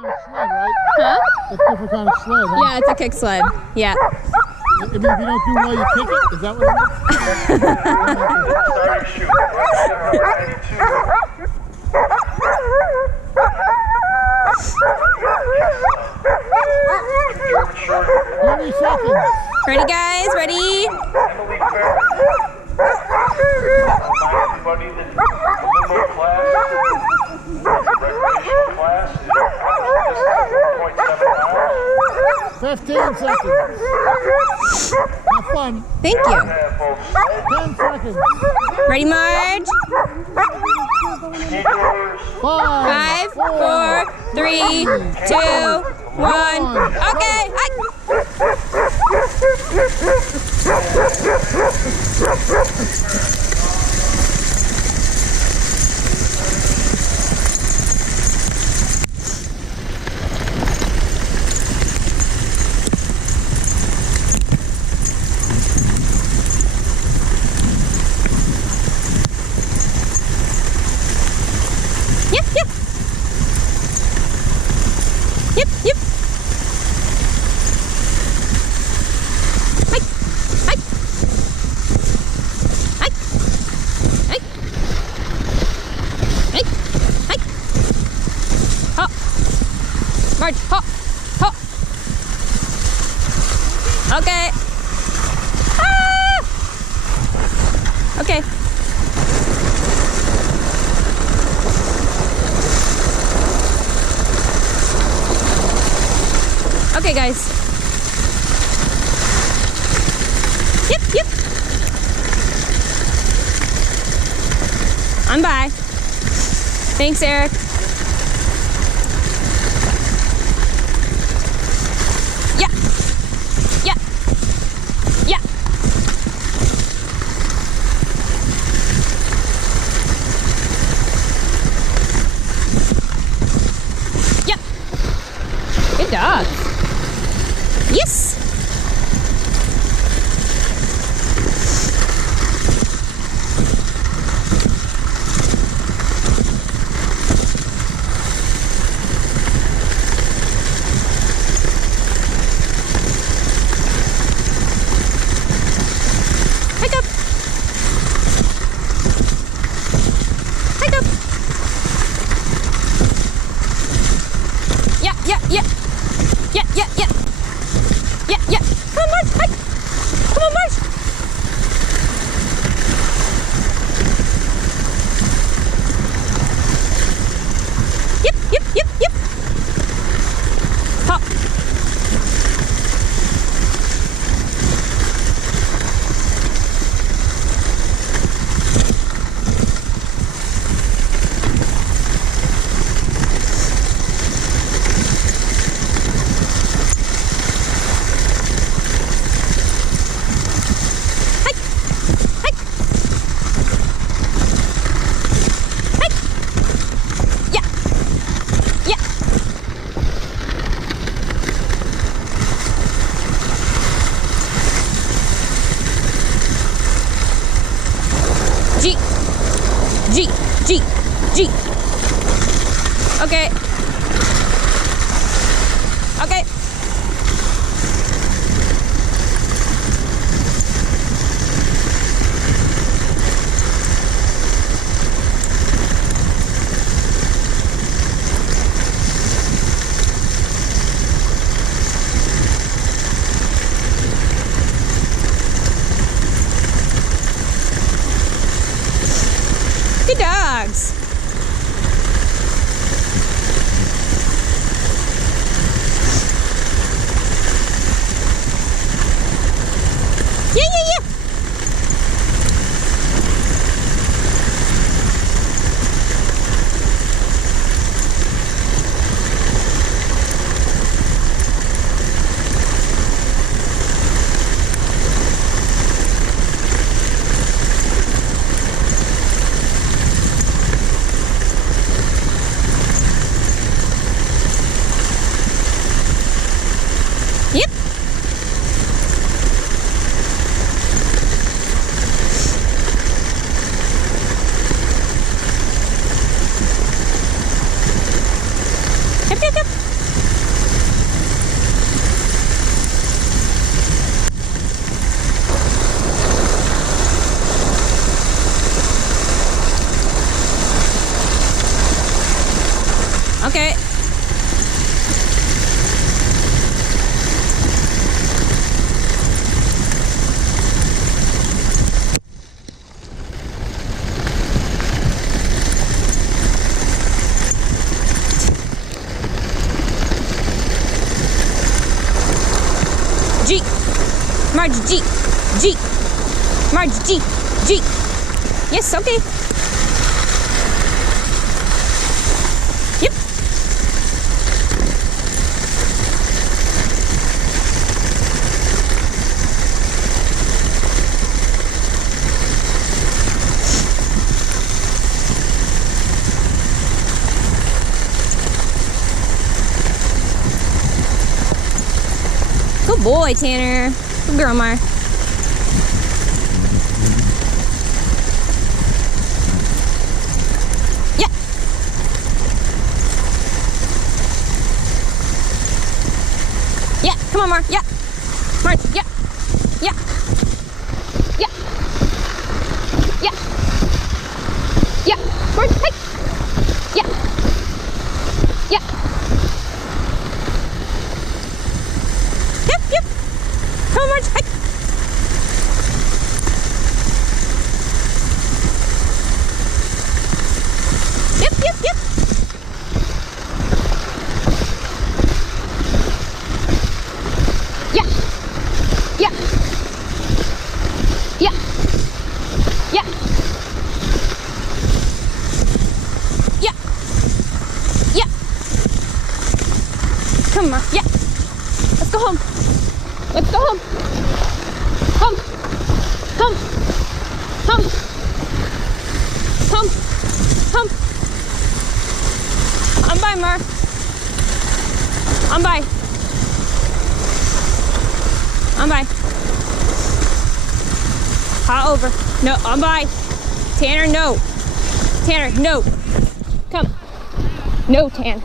kind of sled, right? Huh? It's a different kind of sled, huh? Yeah, it's a kick sled. Yeah. I mean, if you don't do well, you kick it? Is that what it is? 30 seconds. Ready, guys? Ready? Everybody that the Limbo class, recreational class, is 1.7 miles. 15 seconds. Have fun. Thank you. 10 seconds. Ready, Marge? 5, 4, 3, 2, 1. Okay. Yep. Hop. Marge, hop. Okay. Okay. Okay, guys. Yep. I'm by. Thanks, Eric. Yeah. Good dog. Yes. Hike up. Yeah. Come on, Marge. Hike. Come on, Marge. Yep. Hop. Marge, G. G. Marge, G. G. Yes, okay. Yep. Good boy, Tanner. Good girl, Mar. Yeah. Yeah, come on, Mar. Yeah. Marge, yeah. Yeah. Yeah. Yeah. Yeah. Marge, hey. Yeah. Yeah. Yep, yep. Come on, Marge. Hey. Yep, yep, yep. Yeah. Yeah. Yeah. Yeah. Yeah. Yeah. Come on. Yeah. Let's go home. Let's go home. Home. Home. Home. Home. Home. I'm by, Mar. I'm by. I'm by. Hot over. No, I'm by. Tanner, no. Tanner, no. Come. No, Tan.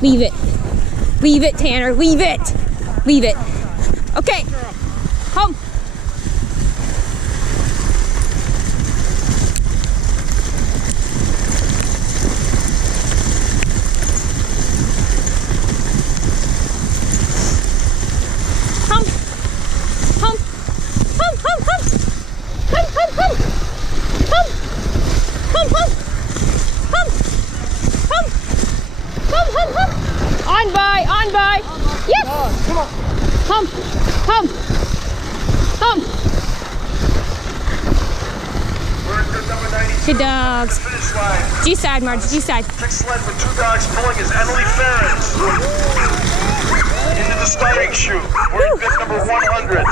Leave it. Leave it, Tanner. Leave it. Leave it. Okay. Home. Home. Home. Home, home, home. Home, home, home. Home. Home, home. Home. Home. Home, home, home. On by, on by. Yes. Come on. Home. Home. Home. We're at number 92. Good dogs. Finish line. G side, Marge, G side. Kicksled with 2 dogs pulling is Emily Ferris. Into the starting chute. We're at bit number 100.